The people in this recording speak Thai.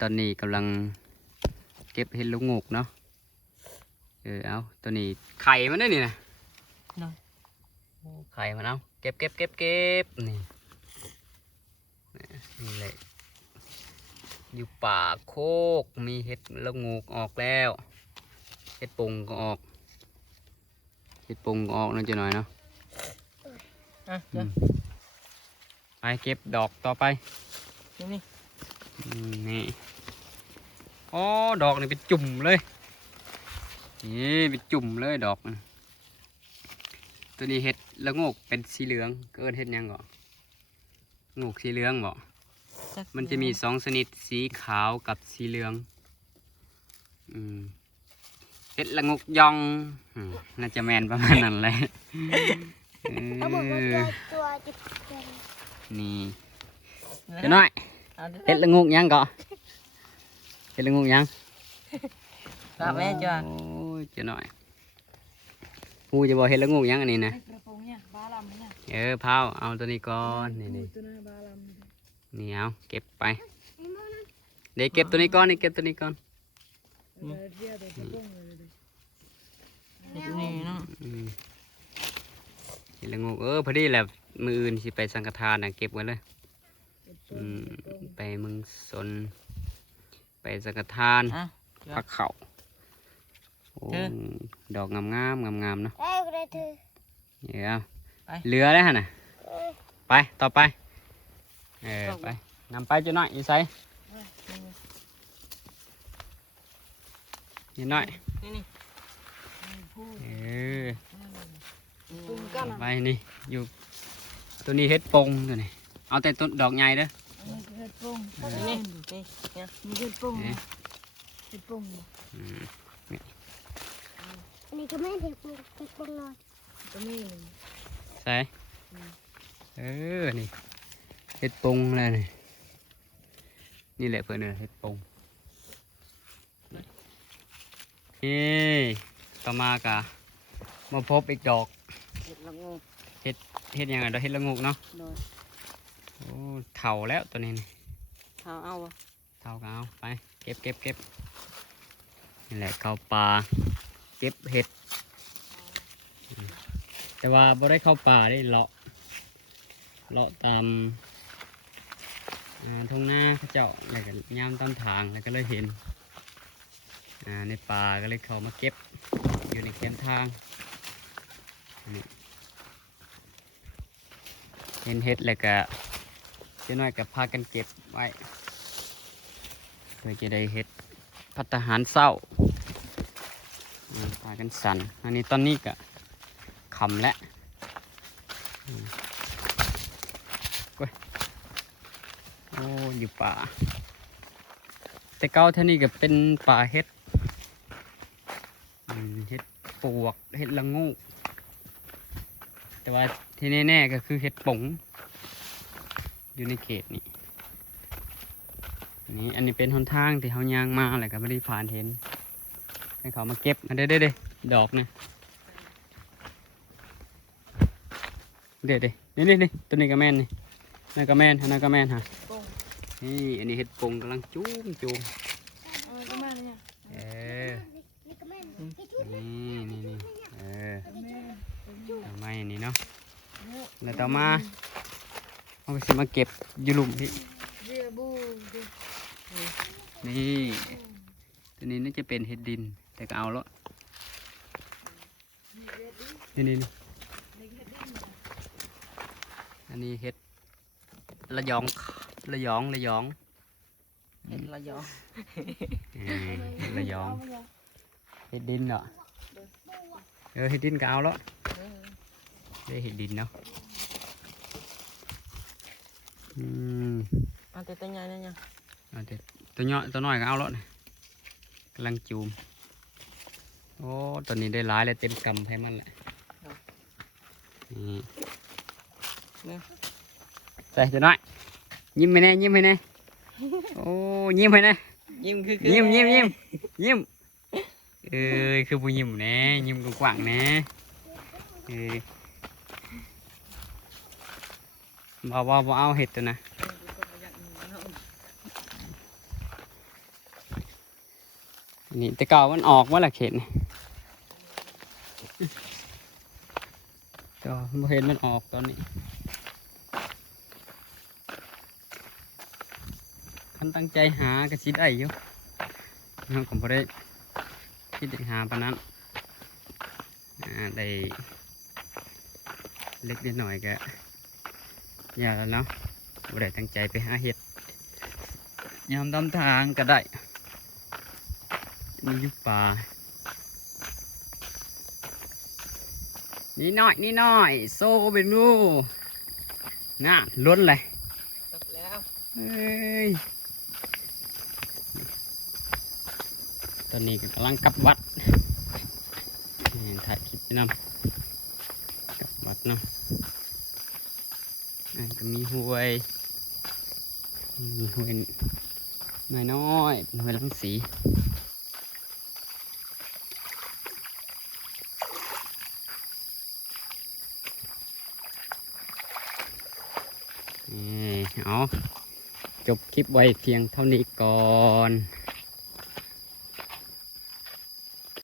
ตอนนี้กำลังเก็บเห็ดลูกงูกเนาะเอาตัวนี้ไข่มันได้นี่นะไข่มันเอาเก็บนี่นี่เลยอยู่ป่าโคกมีเห็ดลูกงูกออกแล้วเห็ดปุงก็ออกเห็ดปุงก็ออกนั่นจะหน่อยเนาะไปเก็บดอกต่อไปนี่อ๋อดอกนี่เป็นจุ่มเลยนี่เป็นจุ่มเลยดอกตัวนี้เห็ดละโงกเป็นสีเหลืองเกิดเห็ดยังก่องูกสีเหลืองบ่มันจะมีสองชนิดสีขาวกับสีเหลืองเห็ดละงกยองน่าจะแมนประมาณนั้นเลยนี่เดี๋ยวน้อยเห็ดละงกยังก่อเห็ดละงกยังแม่จ้ะโอ้ยเจ้าหน่อยกูจะบอกเห็ดละงูยังอันนี้นะพาวเอาตัวนี้ก่อนนี่เอาเก็บไปเดี๋ยวเก็บตัวนี้ก่อนนี่เก็บตัวนี้ก่อนนี่เนาะเห็ดละงูพอดีแหละมืออื่นสิไปสังฆทานนะเก็บไว้เลยไปมึงสนไปสังฆทานพักเข่าดอกงามเนาะเดี๋ยวเหลือแล้วฮะน่ะไปต่อไปไปนำไปจะน้อยอีไซนิดหน่อยไปนี่อยู่ตัวนี้เฮ็ดปงตัวนี้เอาแต่ต้นดอกใหญ่เด้อเฮ็ดปงนี่เฮ็ดปงนี่ก็ไม่เห็ดปงเลยก็มีใส่นี่เฮ็ดปงเลยนี่แหละเพื่อนเฮ็ดปงนี่ต่อมากะมาพบอีกดอกเห็ดละงูเฮ็ดยังไงดอกเฮ็ดละงูเนาะโอ้เถ่าแล้วตัวนี้นี่เถ่าเอาเถ่าก็เอาไปเก็บนี่แหละเข้าป่าเก็บเห็ดแต่ว่าบ่ได้เข้าป่าได้เลาะตามทุ่งนาเขาเจาะอะไรกันย่ามตามทางแล้วก็เลยเห็นในป่าก็เลยเข้ามาเก็บอยู่ในแคมทางเห็นเห็ดแล้วก็เจ้าน้อยกับพากันเก็บไว้เพื่อจะได้เห็ดภัตตาหารเศร้าพากันสั่นอันนี้ตอนนี้ก็ขำแล้วโอ้อยู่ป่าแต่เก้าเท่านี้ก็เป็นป่าเห็ดเห็ดปวกเห็ดละงูแต่ว่าที่แน่ๆก็คือเห็ดป๋งอยู่ในเขตนี้อันนี้เป็นหนทางที่เขาย่างมาอะไรก็ไม่ได้ผ่านเห็นให้เขามาเก็บมาเด้ดอกนะเด้นี่ตัวนี้ก็แม่นนี่นั่นก็แม่นนั่นก็แม่นฮะนี่อันนี้เห็ดปงกำลังจุ่มนี่ทำไมอันนี้เนาะแล้วต่อมาเอาไปสิมาเก็บยูลุมพี่นี่ตัวนี้น่าจะเป็นเห็ดดินแต่ก็เอาแล้วนี่อันนี้เห็ดระยองเห็ดระยองระยองเห็ดดินเหรอเห็ดดินก็เอาแล้วได้เห็ดดินเนาะเอาแต่ตัวใหญ่เนี่ยตัวน้อยก็เอาแล้วนี่กำลังจูมโอ้ตัวนี้ได้หลายเลยเต็มกำให้มันแหละนี่ใส่ตัวน้อยยิ้มไปแน่โอ้ยิ้มไปแน่ยิ้มคือยิ้มคือผู้ยิ้มแน่ยิ้มกว้างๆแน่บ่เอาเห็ดตัวนะ นี่แต่เก่ามันออกว่าละเข็นก็บ่เห็นมันออกตอนนี้คันตั้งใจหากระชิดได้อยู่เราก็บ่ได้คิดจะหาปานนั้นได้เล็กนิดหน่อยก็อย่าแล้วเนาะบ่ได้ตั้งใจไปหาเห็ดยามตามทางก็ได้มีอยู่ป่านี่น้อยโซ่เป็นงูน่าล้นเลย ตกแล้ว เอ้ยตอนนี้ก็กำลังกลับวัดนี่ถ่ายคลิปไปนำกลับวัดเนาะก็มีห้วยน้อยเป็นห้วยลังสีเอาจบคลิปไว้เพียงเท่านี้ก่อน